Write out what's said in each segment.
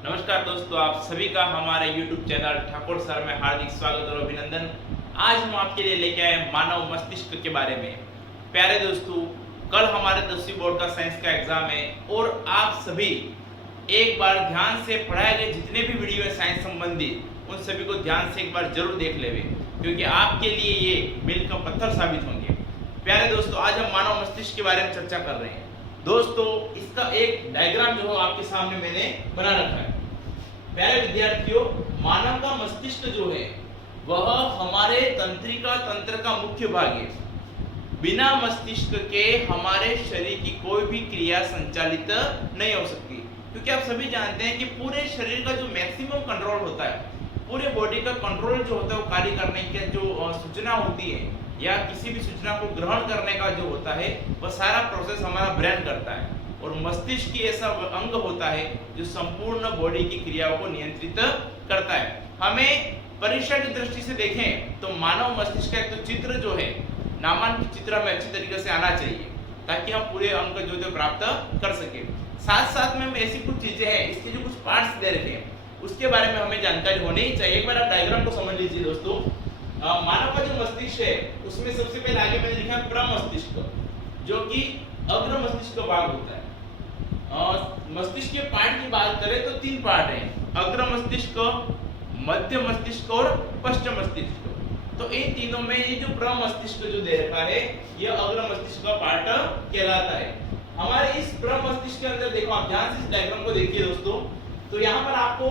नमस्कार दोस्तों, आप सभी का हमारे YouTube चैनल ठाकुर सर में हार्दिक स्वागत और अभिनंदन। आज हम आपके लिए लेके आए मानव मस्तिष्क के बारे में। प्यारे दोस्तों, कल हमारे 10वीं बोर्ड का साइंस का एग्जाम है और आप सभी एक बार ध्यान से पढ़ाए गए जितने भी वीडियो है साइंस संबंधी उन सभी को ध्यान से एक बार जरूर देख लेवे, क्योंकि आपके लिए ये मील का पत्थर साबित होंगे। प्यारे दोस्तों, आज हम मानव मस्तिष्क के बारे में चर्चा कर रहे हैं। दोस्तों, इसका एक डायग्राम जो आपके सामने मैंने बना रखा है। प्यारे विद्यार्थियों, मानव का मस्तिष्क जो है वह हमारे तंत्रिका तंत्र का मुख्य भाग है। बिना मस्तिष्क के हमारे शरीर की कोई भी क्रिया संचालित नहीं हो सकती, क्योंकि आप सभी जानते हैं कि पूरे शरीर का जो मैक्सिमम कंट्रोल होता है, पूरे बॉडी का कंट्रोल जो होता है वो कार्य करने की जो सूचना होती है या किसी भी सूचना को ग्रहण करने का जो होता है वह सारा प्रोसेस हमारा ब्रेन करता है। और मस्तिष्क ही ऐसा अंग होता है जो संपूर्ण बॉडी की क्रियाओं को नियंत्रित करता है। हमें परीक्षा की दृष्टि से देखें तो मानव मस्तिष्क का एक तो चित्र जो है, नामांकित चित्र में अच्छी तरीके से आना चाहिए ताकि हम पूरे अंक जो प्राप्त कर सके। साथ साथ में ऐसी कुछ चीजें हैं, इसके जो कुछ पार्ट्स दे रखे हैं उसके बारे में हमें जानकारी होनी ही चाहिए। एक बार आप डायग्राम को समझ लीजिए दोस्तों। मानव का जो मस्तिष्क है उसमें सबसे पहले आगे मैंने लिखा है प्रमस्तिष्क, जो कि अग्र मस्तिष्क का भाग होता है। मस्तिष्क के पार्ट की बात करें तो 3 पार्ट हैं, अग्र मस्तिष्क, मध्य मस्तिष्क और पश्चिम मस्तिष्क। तो इन तीनों में ये जो प्रमस्तिष्क जो दे रखा है ये अग्र मस्तिष्क का पार्ट कहलाता है। हमारे इस प्रमस्तिष्क के अंदर देखो, आप ध्यान से इस डायग्राम को देखिए दोस्तों, तो यहाँ पर आपको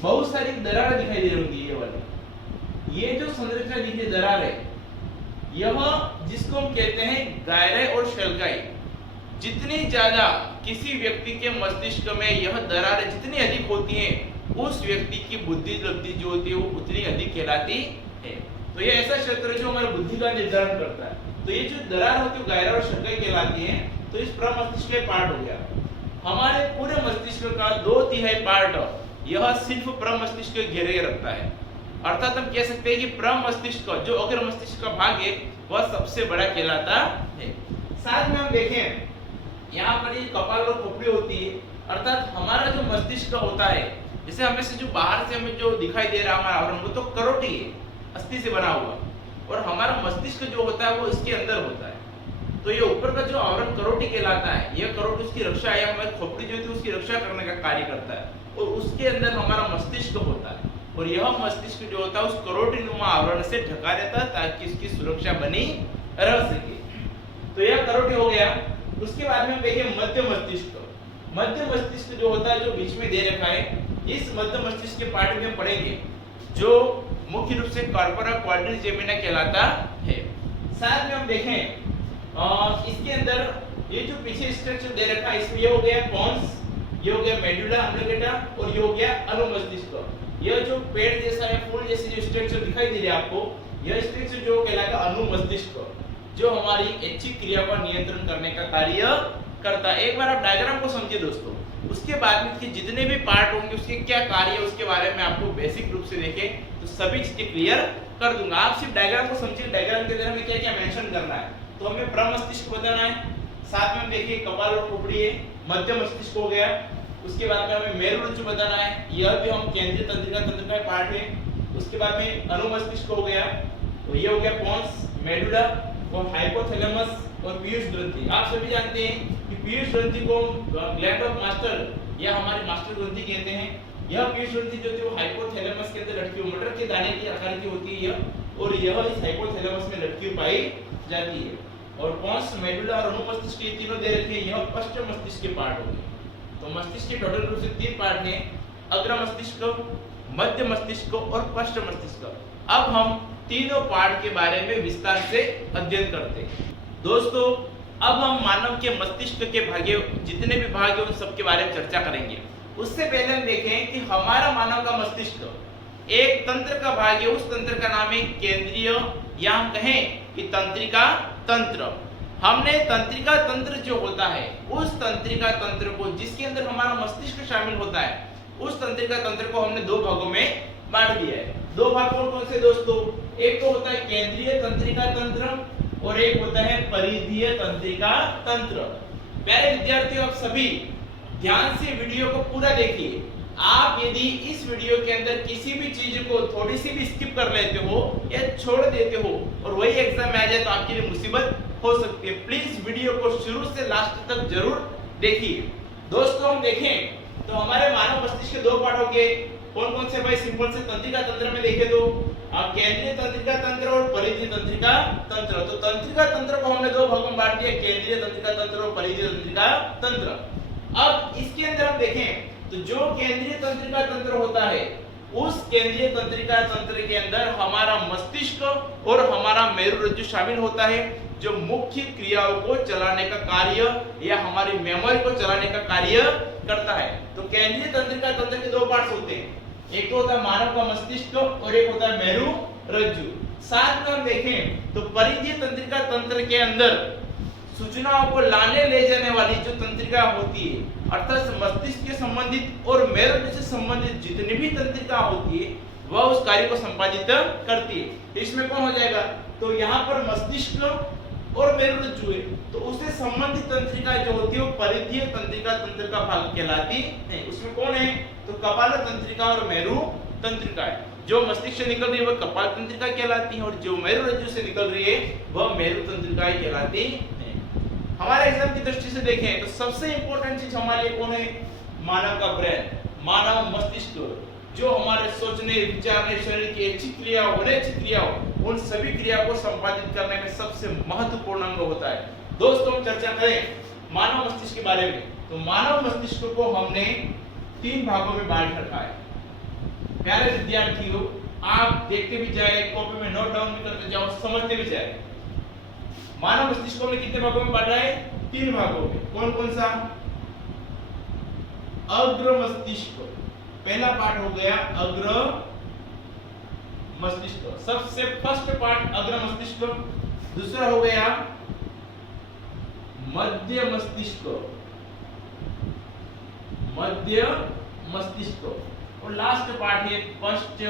बहुत सारी दरारें दिखाई दे रही होंगी। ये वाली ये जो संरचना दिखी दरार है, यह जिसको हम कहते हैं गायरे और शल्काई। जितनी ज्यादा किसी व्यक्ति के मस्तिष्क में यह दरारें जितनी अधिक होती हैं, उस व्यक्ति की बुद्धि लब्धि जो होती है वो उतनी अधिक कहलाती है। तो ये ऐसा क्षेत्र है जो हमारी बुद्धि का निर्धारण करता है। तो ये जो दरार होती है गायरा और शल्काई कहलाती है। तो इस प्रमस्तिष्क का पार्ट हो गया। हमारे पूरे मस्तिष्क का 2/3 पार्ट यह सिर्फ प्रमस्तिष्क के घेरे रखता है। अर्थात हम कह सकते हैं कि प्रमस्तिष्क जो अग्र मस्तिष्क का भाग है वह सबसे बड़ा कहलाता है। साथ में हम देखें यहाँ पर ये कपाल और खोपड़ी होती है, अर्थात हमारा जो मस्तिष्क होता है, जैसे हमें से जो बाहर से हमें जो दिखाई दे रहा है हमारा आवरण, वो तो करोटी है, अस्थि से बना हुआ, और हमारा मस्तिष्क जो होता है वो इसके अंदर होता है। तो ये ऊपर का जो आवरण करोटी कहलाता है, यह करोटी उसकी रक्षा या हमारी खोपड़ी जो होती है उसकी रक्षा करने का कार्य करता है, और उसके अंदर हमारा मस्तिष्क होता है। और यह मस्तिष्क जो होता है उस करोटी नुमा आवरण से ढका रहता है ताकि इसकी सुरक्षा बनी रह सके। तो यह करोटी हो गया। उसके बाद में हम देखिए मध्य मस्तिष्क। मध्य मस्तिष्क जो होता है जो बीच में दे रखा है, इस मध्य मस्तिष्क के पार्ट में पढ़ेंगे जो मुख्य रूप से कॉर्पोरा क्वाड्रिजेमिना कहलाता है। साथ में हम देखें इसके अंदर ये जो पीछे स्ट्रक्चर दे रखा है, इसमें ये हो गया पोन्स, ये हो गया मेडुला ऑब्लिंगेटा और ये हो गया अनुमस्तिष्क। यह जो पेड़ जैसा है, फूल जैसी जो स्ट्रक्चर दिखाई दे रही है आपको, यह स्ट्रक्चर जो कहलाता है अनुमस्तिष्क, जो हमारी ऐच्छिक क्रिया का नियंत्रण करने का कार्य करता है। एक बार आप डायग्राम को समझिए दोस्तों, उसके बाद में इसके जितने भी पार्ट होंगे उसके क्या कार्य है उसके बारे में आपको बेसिक रूप से देखें तो सभी चीजें क्लियर कर दूंगा। आप सिर्फ डायग्राम को समझिए, डायग्राम के अंदर हमें क्या क्या मेंशन करना है। तो हमें प्रमस्तिष्क बताना है, साथ में देखिए कपाल और खोपड़ी है, मध्य मस्तिष्क हो गया। उसके बाद में हमें मेरुरज्जु बताना है, यह भी हम केंद्रीय तंत्रिका तंत्र का पार्ट है। उसके बाद में अनुमस्तिष्क हो गया, तो ये हो गया पोन्स, मेडुला और हाइपोथैलेमस और पीयूष ग्रंथि। आप सभी जानते हैं कि पीयूष ग्रंथि को ग्लैंड ऑफ मास्टर या हमारी मास्टर ग्रंथि कहते हैं। यह पीयूष ग्रंथि जो है हाइपोथैलेमस के अंदर लटकी हुई मटर के दाने के आकार की होती है यह, और यह इस हाइपोथैलेमस में लटकी हुई पाई जाती है। और पोन्स, मेडुला और अनुमस्तिष्क ये तीनों दे रखे हैं, यह पश्चिम मस्तिष्क के पार्ट हो गए। तो मस्तिष्क के टोटल रूप से 3 पार्ट हैं, अग्र मस्तिष्क, मध्य मस्तिष्क और पश्चिम मस्तिष्क। अब हम तीनों पार्ट के बारे में विस्तार से अध्ययन करते हैं। दोस्तों, अब हम मानव के मस्तिष्क के भागे जितने भी भाग हैं उन सब के बारे में चर्चा करेंगे। उससे पहले हम देखें कि हमारा मानव का मस्तिष्क एक तंत्र का भाग है, उस तंत्र का नाम है केंद्रीय, या हम कहें कि तंत्रिका तंत्र। हमने तंत्रिका तंत्र जो होता है उस तंत्रिका तंत्र को, जिसके अंदर हमारा मस्तिष्क शामिल होता है, उस तंत्रिका तंत्र को हमने 2 भागों में बांट दिया है। 2 भाग कौन से दोस्तों? एक तो होता है केंद्रीय तंत्रिका तंत्र और एक होता है परिधीय तंत्रिका तंत्र। प्यारे विद्यार्थियों, आप सभी ध्यान से वीडियो को पूरा देखिए आप यदि इस वीडियो के अंदर किसी भी चीज को थोड़ी सी भी स्किप कर लेते हो या छोड़ देते हो और वही एग्जाम में आ जाए तो आपके लिए मुसीबत हो सकती है। प्लीज वीडियो को शुरू से लास्ट तक जरूर देखिए। दोस्तों हम देखें तो हमारे मानव मस्तिष्क के दो पार्ट हो गए। कौन कौन से भाई? सिंपल से तंत्रिका तंत्र में देखे तो केंद्रीय तंत्रिका तंत्र और परिधीय तंत्रिका तंत्र। तो तंत्रिका तंत्र को हमने दो भागों में बांट दिया, केंद्रीय तंत्रिका तंत्र और परिधीय तंत्रिका तंत्र। अब इसके अंदर हम देखें तो जो केंद्रीय तंत्रिका तंत्र होता है उस केंद्रीय तंत्रिका तंत्र के अंदर हमारा मस्तिष्क और हमारा मेरुरज्जु शामिल होता है, जो मुख्य क्रियाओं को चलाने का कार्य या हमारी मेमोरी को चलाने का कार्य करता है। तो केंद्रीय तंत्रिका तंत्र के दो पार्ट्स होते हैं, एक तो होता है मानव का मस्तिष्क और एक होता है मेरुरज्जु। साथ में हम देखें तो परिधीय तंत्रिका तंत्र के अंदर सूचनाओं को लाने ले जाने वाली जो तंत्रिका होती है, अर्थात मस्तिष्क के संबंधित और मेरुरज्जु से संबंधित जितनी भी तंत्रिका होती है वह उस कार्य को संपादित करती है। इसमें कौन हो जाएगा? तो यहाँ पर मस्तिष्क और मेरुरज्जु है, तो उससे संबंधित तंत्रिका जो होती है वो परिधीय तंत्रिका तंत्र का भाग कहलाती है। उसमें कौन है? तो कपाल तंत्रिका और मेरु तंत्रिका है। जो मस्तिष्क से निकल रही है वह कपाल तंत्रिका कहलाती है और जो मेरुरज्जु से निकल रही है वह मेरु तंत्रिका कहलाती है। हमारे एग्जाम की दृष्टि से देखें तो सबसे इंपॉर्टेंट चीज हमारे लिए कौन है? मानव का ब्रेन, मानव मस्तिष्क, जो हमारे सोचने, विचारने, शरीर की इच्छित क्रियाओं, अनिच्छित क्रियाओं, उन सभी क्रिया को संपादित करने में सबसे महत्वपूर्ण अंग होता है। दोस्तों हम चर्चा करें मानव मस्तिष्क के बारे में, तो मानव मस्तिष्क को हमने तीन भागों में बांट रखा है। प्यारे विद्यार्थियों, आप देखते भी जाए, कॉपी में नोट डाउन भी करते जाओ, समझते भी जाए। मानव मस्तिष्क को हमने कितने भागों में बांटा है? तीन भागों में। कौन कौन सा? अग्र मस्तिष्क, पहला पार्ट हो गया अग्र मस्तिष्क, सबसे फर्स्ट पार्ट अग्र मस्तिष्क। दूसरा हो गया मध्य मस्तिष्क, मध्य मस्तिष्क, और लास्ट पार्ट है पश्च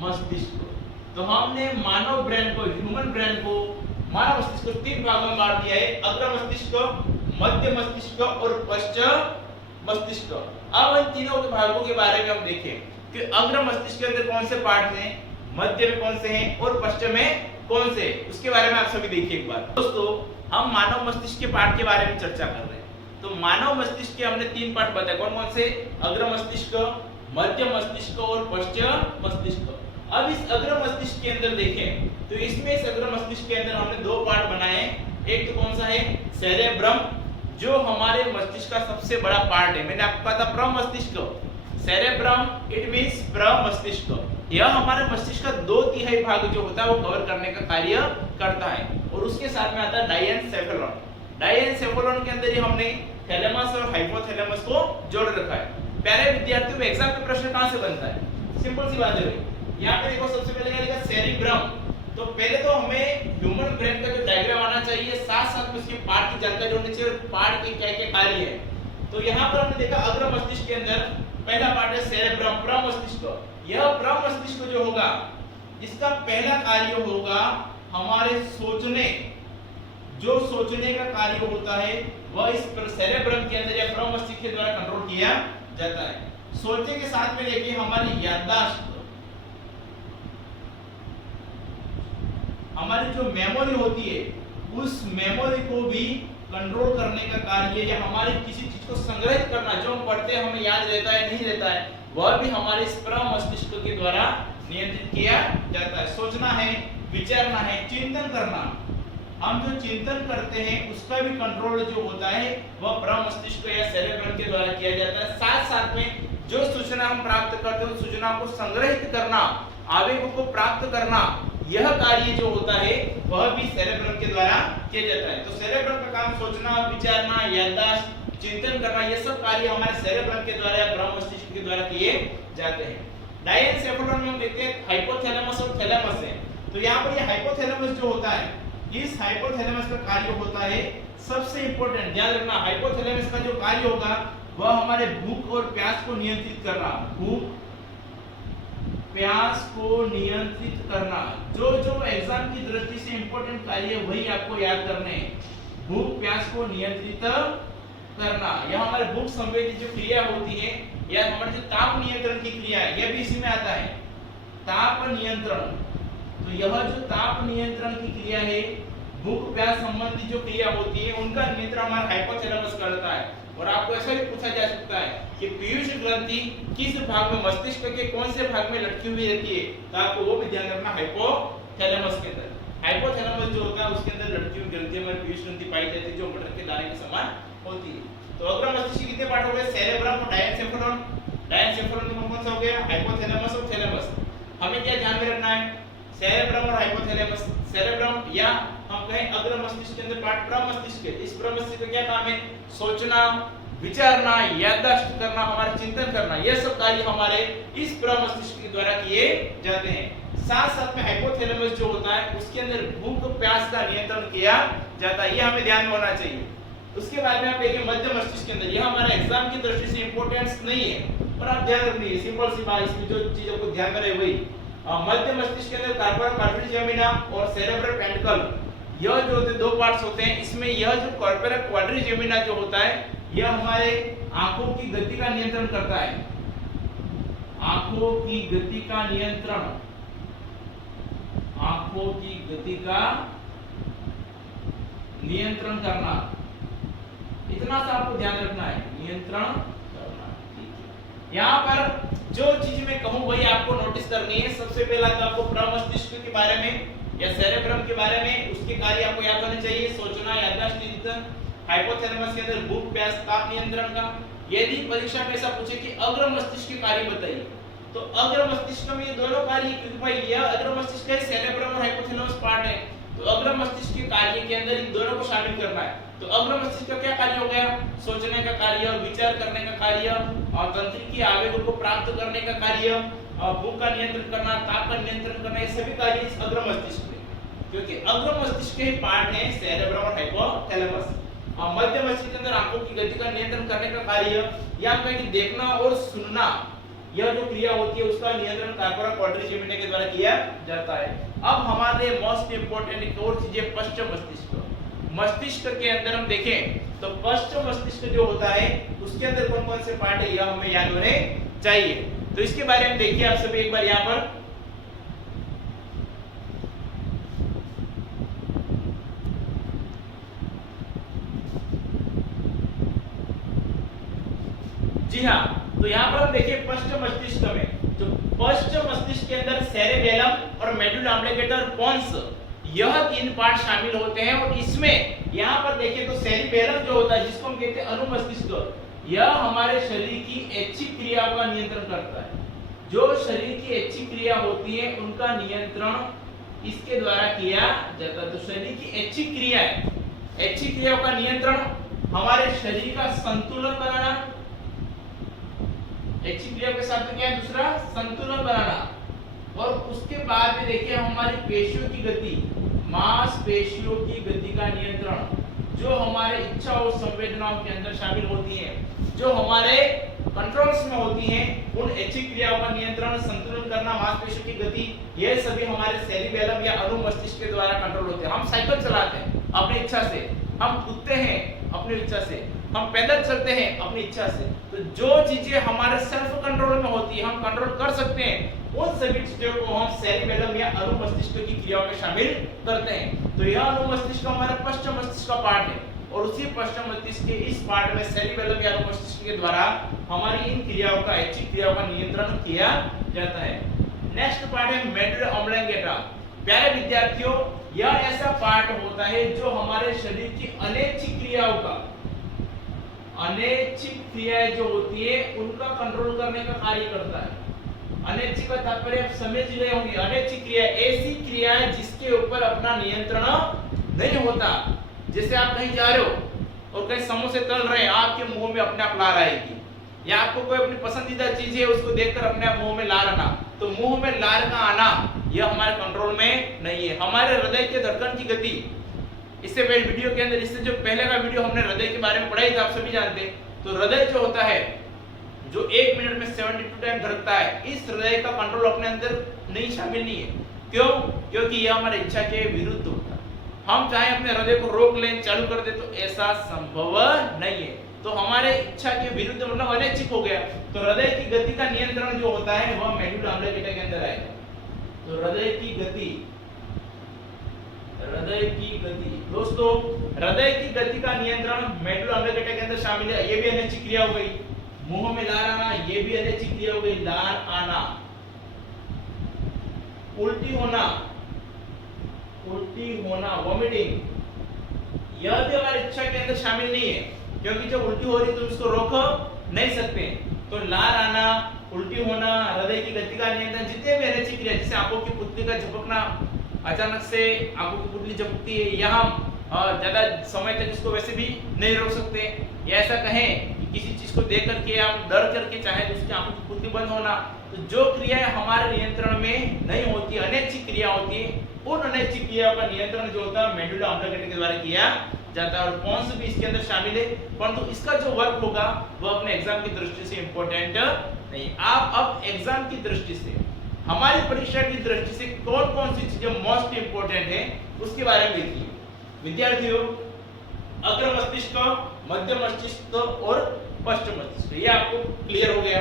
मस्तिष्क। तो हमने मानव ब्रेन को, ह्यूमन ब्रेन को, मानव मस्तिष्क को तीन भागों में बांट दिया है, अग्र मस्तिष्क, मध्य मस्तिष्क और पश्च मस्तिष्क। अब इन तीनों के भागों के बारे में हम देखें कि अग्र मस्तिष्क के अंदर कौन से पार्ट हैं, मध्य में कौन से हैं और पश्चिम में कौन से, उसके बारे में आप सभी देखिए एक बार। दोस्तों हम मानव मस्तिष्क के पार्ट के बारे में चर्चा कर रहे हैं। तो मानव मस्तिष्क के हमने तीन पार्ट बताए, कौन कौन से? अग्र मस्तिष्क, मध्य मस्तिष्क और पश्चिम मस्तिष्क। अब इस अग्र मस्तिष्क के अंदर देखें तो इसमें इस अग्र मस्तिष्क के अंदर हमने दो पार्ट बनाए। एक तो कौन सा है? सेरेब्रम, जो हमारे मस्तिष्क का सबसे बड़ा पार्ट है। मैंने आपको कहा था प्रमस्तिष्क, सेरेब्रम इट मींस प्रमस्तिष्क। यह हमारे मस्तिष्क का 2/3 भाग जो होता है वो कवर करने का कार्य करता है। और उसके साथ में आता है डायनसेफेलॉन। डायनसेफेलॉन के अंदर ही हमने थैलेमस और हाइपोथैलेमस को जोड़ रखा है। प्यारे विद्यार्थियों, एग्जाम में प्रश्न कहां से बनता है? सिंपल सी बात है, यहाँ पे देखो सबसे पहले क्या लिखा? सेरिब्रम। तो पहले तो हमें ह्यूमन ब्रेन का जो डायग्राम आना चाहिए, साथ साथ में उसके पार्ट की जानकारी होनी चाहिए और पार्ट के क्या क्या कार्य है। तो यहाँ पर हमने देखा अग्र मस्तिष्क के अंदर पहला पार्ट है सेरेब्रम, प्रमस्तिष्क। यह प्रमस्तिष्क जो होगा, इसका पहला कार्य होगा हमारे सोचने, जो सोचने का कार्य होता है वह इस सेरेब्रम के अंदर या प्रमस्तिष्क के द्वारा कंट्रोल किया जाता है। सोचने के साथ में देखिए हमारी याददाश्त, हमारी जो मेमोरी होती है उस मेमोरी को भी कंट्रोल करने का कार्य या हमारी किसी चीज को संग्रहित करना, जो हम पढ़ते हैं हमें याद रहता है नहीं रहता है, वह भी हमारे इस प्रमस्तिष्क के द्वारा नियंत्रित किया जाता है। सोचना है, विचारना है, चिंतन करना, हम जो चिंतन करते हैं उसका भी कंट्रोल जो होता है वह प्रमस्तिष्क या सेरेब्रम के द्वारा किया जाता है। साथ साथ में जो सूचना हम प्राप्त करते हैं उस सूचना को संग्रहित करना, आवेगों को प्राप्त करना, यह कार्य जो होता है वह भी सेरेब्रम के द्वारा किया जाता है। तो सेरेब्रम का काम सोचना, विचारना, याददाश्त, चिंतन करना, ये सब कार्य हमारे सेरेब्रम के द्वारा या ब्रह्ममस्तिष्क के द्वारा किए जाते हैं। डायनसेफेलॉन में हम देखते हैं हाइपोथैलेमस और थैलेमस है। तो यहाँ पर ये हाइपोथैलेमस जो होता है, इस हाइपोथैलेमस का कार्य होता है, सबसे इंपॉर्टेंट ध्यान रखना, हाइपोथैलेमस का जो कार्य होगा वह हमारे भूख और प्यास को नियंत्रित करना, भूख प्यास को नियंत्रित करना। जो जो एग्जाम की दृष्टि से इंपॉर्टेंट कार्य है वही आपको याद करने हैं। भूख प्यास को नियंत्रित करना, यह हमारे भूख संवेदी जो क्रिया होती है, या हमारे जो ताप नियंत्रण की क्रिया है, यह भी इसी में आता है, ताप नियंत्रण। तो यह जो ताप नियंत्रण की क्रिया है, भूख प्यास संबंधी जो क्रिया होती है, उनका नियंत्रण हमारा हाइपोथैलेमस करता है। और आपको ऐसा भी पूछा जा सकता है कि पीयूष ग्रंथि किस भाग में, मस्तिष्क के कौन से भाग में लटकी हुई रहती है, तो आपको वो भी ध्यान रखना, हाइपोथैलेमस के अंदर। हाइपोथैलेमस जो होता है उसके अंदर लटकी हुई ग्रंथि हमारी पीयूष ग्रंथि पाई जाती है, जो मटर के दाने के समान होती है। तो अग्र मस्तिष्क के कितने पार्ट हो गए, सेरेब्रम और डायनसेफेलॉन। डायनसेफेलॉन में कौन सा हो गया, हाइपोथैलेमस और थैलेमस। हमें क्या ध्यान में रखना है, सेरेब्रम और हाइपोथैलेमस। सेरेब्रम या हम कहें अग्र मस्तिष्क के अंदर पार्ट प्रमस्तिष्क है। इस प्रमस्तिष्क का क्या काम है, सोचना, विचारना, याददाश्त करना, हमारा चिंतन करना, यह सब कार्य हमारे इस प्रमस्तिष्क के द्वारा किए जाते हैं। साथ साथ में हाइपोथैलेमस जो होता है उसके अंदर भूख प्यास का नियंत्रण किया जाता है, यह हमें ध्यान में होना चाहिए। उसके बाद में आप देखिए मध्य मस्तिष्क के अंदर, यह हमारा एग्जाम की दृष्टि से इंपॉर्टेंस नहीं है, पर आप ध्यान रखिए, सिंपल सी बात, इसमें जो चीजों को ध्यान में रहे वही। मध्य मस्तिष्क के अंदर कार्पोरा क्वाड्रिजेमिना और सेरेब्रल पेंटिकल, यह जो होते दो पार्ट्स होते हैं। इसमें यह जो कार्पोरा क्वाड्रिजेमिना जो होता है, यह हमारे आंखों की गति का नियंत्रण करता है, आंखों की गति का नियंत्रण, आंखों की गति का नियंत्रण करना, इतना सा आपको ध्यान रखना है, नियंत्रण करना। ठीक है, यहाँ पर जो चीज मैं कहूं वही आपको नोटिस करनी है। सबसे पहला तो आपको प्रमस्तिष्क के बारे में या सेरेब्रम के बारे में उसके कार्य आपको याद होने चाहिए, सोचना, याददाश्त, चिंतन। हाइपोथैलेमस के अंदर भूख प्यास ताप नियंत्रण का। यदि परीक्षा में ऐसा पूछे कि अग्र मस्तिष्क के कार्य बताइए, तो अग्र मस्तिष्क में ये दोनों कार्य, क्योंकि भाई यह अग्र मस्तिष्क है, सेरेब्रम और हाइपोथैलेमस पार्ट है, तो अग्र मस्तिष्क के कार्य के अंदर इन दोनों को शामिल करना है। तो अग्र मस्तिष्क का क्या कार्य हो गया, सोचने का कार्य, विचार करने का कार्य, और तंत्रिकीय आवेगों को प्राप्त करने का कार्य, भूख का नियंत्रण करना, ताप का नियंत्रण करना, ये सभी कार्य इस अग्र मस्तिष्क में, क्योंकि अग्र मस्तिष्क के पार्ट है सेरेब्रम और हाइपोथैलेमस। मध्य मस्तिष्क के अंदर आंखों की गति का नियंत्रण करने का कार्य, या हम कहें कि देखना और सुनना, यह जो क्रिया होती है उसका नियंत्रण कार्पोरा क्वाड्रिजेमिना के द्वारा किया जाता है। अब हमारे मोस्ट इंपोर्टेंट एक और चीज है पश्च मस्तिष्क। मस्तिष्क के अंदर हम देखें तो पश्च मस्तिष्क जो होता है उसके अंदर कौन कौन से पार्ट है, यह हमें याद होने चाहिए। तो इसके बारे में देखिए आप सभी एक बार यहाँ पर। जी हाँ, तो यहाँ पर हम देखिए पश्च मस्तिष्क में, तो पश्च मस्तिष्क के अंदर सेरेबेलम और मेडुला ऑब्लिंगेटा और पोन्स, यह तीन पार्ट शामिल होते हैं। और इसमें यहाँ पर देखिए तो सेरेबेलम जो होता है, जिसको हम कहते हैं अनुमस्तिष्क, यह हमारे शरीर की ऐच्छिक क्रियाओं का नियंत्रण करता है। जो शरीर की ऐच्छिक क्रिया होती है उनका नियंत्रण इसके द्वारा किया जाता है। तो शरीर की ऐच्छिक क्रिया है, ऐच्छिक क्रियाओं का नियंत्रण, हमारे शरीर का संतुलन बनाना, ऐच्छिक क्रिया के साथ में क्या है, दूसरा संतुलन बनाना। और उसके बाद में देखिए हमारी पेशियों की गति, मांसपेशियों की गति का नियंत्रण, जो हमारे इच्छा और संवेदनाओं के अंदर शामिल होती है, जो हमारे कंट्रोल्स में होती हैं, उन ऐच्छिक क्रियाओं का नियंत्रण, संतुलन करना, मांसपेशियों की गति, ये सभी हमारे सेरिबेलम या अनुमस्तिष्क के द्वारा कंट्रोल होते हैं। हम साइकिल चलाते हैं अपनी इच्छा से, हम कूदते हैं अपनी इच्छा से, हम पैदल चलते हैं अपनी इच्छा से। तो जो चीजें हमारे सेल्फ कंट्रोल में होती है, हम कंट्रोल कर सकते हैं, उन सभी चीजों को हम सेरिबेलम या अनुमस्तिष्क की क्रियाओं में शामिल करते हैं। तो यह अनुमस्तिष्क हमारा पश्च मस्तिष्क का पार्ट है, और उसी पश्च मस्तिष्क के इस पार्ट में सेरिबेलम या अनुमस्तिष्क के द्वारा हमारी इन क्रियाओं का, ऐच्छिक क्रियाओं का नियंत्रण किया जाता है। नेक्स्ट पार्ट है मेडुला ऑब्लिंगेटा। प्यारे विद्यार्थियों, यह ऐसा पार्ट होता है जो हमारे शरीर की अनैच्छिक क्रियाओं का, अनैच्छिक क्रियाएं जो होती है उनका कंट्रोल करने का कार्य करता है। अनैच्छिक का तात्पर्य आप समझ रहे होंगे, अनैच्छिक क्रिया ऐसी क्रिया है जिसके ऊपर अपना नियंत्रण नहीं होता। जैसे आप कहीं जा रहे हो और कहीं समोसे तल रहे हैं, आपके मुंह में अपने आप लार आएगी, या आपको कोई अपनी पसंदीदा चीज है उसको देखकर अपने आप मुंह में लार आना, तो मुंह में लार का आना यह हमारे कंट्रोल में नहीं है। हमारे हृदय के धड़कन की गति, इससे पहले वीडियो के अंदर, इससे जो पहले का वीडियो हमने हृदय के बारे में पढ़ाई था, आप सभी जानते हैं। तो हृदय जो होता है, जो 1 मिनट में 72 टाइम धड़कता है, इस हृदय का कंट्रोल अपने अंदर नहीं, शामिल नहीं है। क्यों? क्योंकि यह हमारी इच्छा के विरुद्ध होता है। हम चाहे अपने हृदय को रोक लें, चालू कर दे, तो ऐसा संभव नहीं है। तो हमारे इच्छा के विरुद्ध मतलब अनैच्छिक हो गया। तो हृदय की गति का नियंत्रण जो होता है वह मेडुला ऑब्लिगेटा के अंदर आएगा। तो हृदय की गति दोस्तों, हृदय की गति का नियंत्रण मेडुला ऑब्लिगेटा के अंदर शामिल है। ये भी अनैच्छिक क्रिया हो गई। मुंह में लार आना, ये भी अनैच्छिक क्रिया हो गई। लार आना, उल्टी होना, वॉमिटिंग, यह भी हमारी इच्छा के अंदर शामिल नहीं है, क्योंकि जब उल्टी हो रही तो उसको रोक नहीं सकते। तो लार आना, उल्टी होना, हृदय की गति का नियंत्रण, जितने भी अनैच्छिक क्रिया, जैसे आंखों की पुतली का झपकना, अचानक से आंखों की पुतली झपकती है, या हम ज्यादा समय तक इसको वैसे भी नहीं रोक सकते, या ऐसा कहें कि किसी चीज को देख करके हम डर करके चाहे तो उसकी आंखों की पुतली बंद होना, तो जो क्रियाएं हमारे नियंत्रण में नहीं होती, अनैच्छिक क्रिया होती है, उन अनैच्छिक क्रियाओं का नियंत्रण जो होता है मेडुला ऑब्लिगेटा के द्वारा किया जाता है। और पॉन्स भी इसके अंदर शामिल है, परंतु इसका जो वर्क होगा वो अपने एग्जाम की दृष्टि से इंपॉर्टेंट नहीं। आप अब एग्जाम की दृष्टि से, हमारी परीक्षा की दृष्टि से कौन कौन सी चीजें मोस्ट इंपोर्टेंट है उसके बारे में देखिए। विद्यार्थियों, अग्र मस्तिष्क, मध्य मस्तिष्क और पश्चिम मस्तिष्क, ये आपको क्लियर हो गया।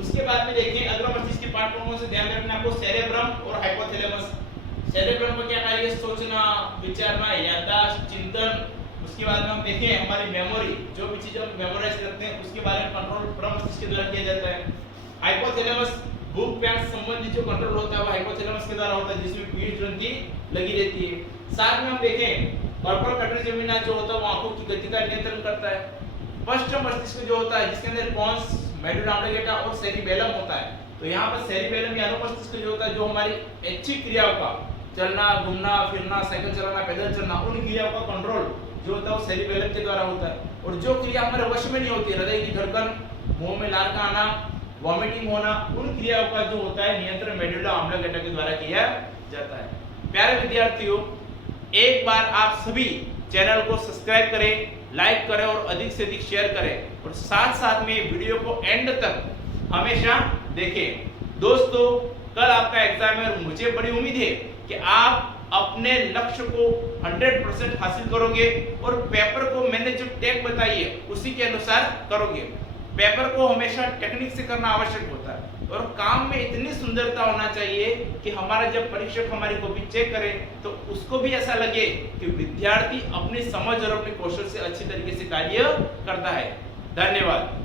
उसके बाद में देखिए अग्र मस्तिष्क के पार्ट कौन से ध्यान रखना आपको, सेरेब्रम और हाइपोथैलेमस। सेरेब्रम का क्या कार्य है, सोचना, विचारना, याददाश्त, चिंतन। उसके बाद में हम देखें हमारी मेमोरी, जो भी चीज हम मेमोराइज करते हैं उसके बारे में कंट्रोल प्रमस्तिष्क के द्वारा किया जाता है। हाइपोथैलेमस, भूख प्यास संबंधी जो कंट्रोल होता है वो हाइपोथैलेमस के द्वारा होता है, जिसमें पीठ ग्रंथि लगी रहती है। साथ में हम देखें कॉर्पोरल क्वाड्रिजेमिना जो होता है वो आंखों की गति का नियंत्रण करता है। पश्चिम मस्तिष्क जो होता है जिसके अंदर पॉन्स, मेडुला ऑब्लिगेटा और सेरिबेलम होता है। तो यहाँ पर सेरिबेलम या अनुमस्तिष्क जो होता है, जो हमारी ऐच्छिक क्रियाओं का, चलना, घूमना, फिरना, साइकिल चलाना, पैदल चलना, उन क्रियाओं का कंट्रोल जो होता है वो सेरिबेलम के द्वारा होता है। और जो क्रिया हमारे वश में नहीं होती, हृदय की धड़कन, मुंह में लार का आना, वॉमिटिंग होना, उन क्रियाओं का जो होता है नियंत्रण मेडुला ऑब्लिगेटा के द्वारा किया जाता है। प्यारे विद्यार्थियों, एक बार आप सभी चैनल को सब्सक्राइब करें, लाइक करें और अधिक से अधिक शेयर करें, और साथ साथ में वीडियो को एंड तक हमेशा देखें। दोस्तों, कल आपका एग्जाम है और मुझे बड़ी उम्मीद है कि आप अपने लक्ष्य को 100% हासिल करोगे और पेपर को मैंने जो टेक बताई है उसी के अनुसार करोगे। पेपर को हमेशा टेक्निक से करना आवश्यक होता है, और काम में इतनी सुंदरता होना चाहिए कि हमारा जब परीक्षक हमारी कॉपी चेक करे तो उसको भी ऐसा लगे कि विद्यार्थी अपनी समझ और अपने कौशल से अच्छी तरीके से कार्य करता है। धन्यवाद।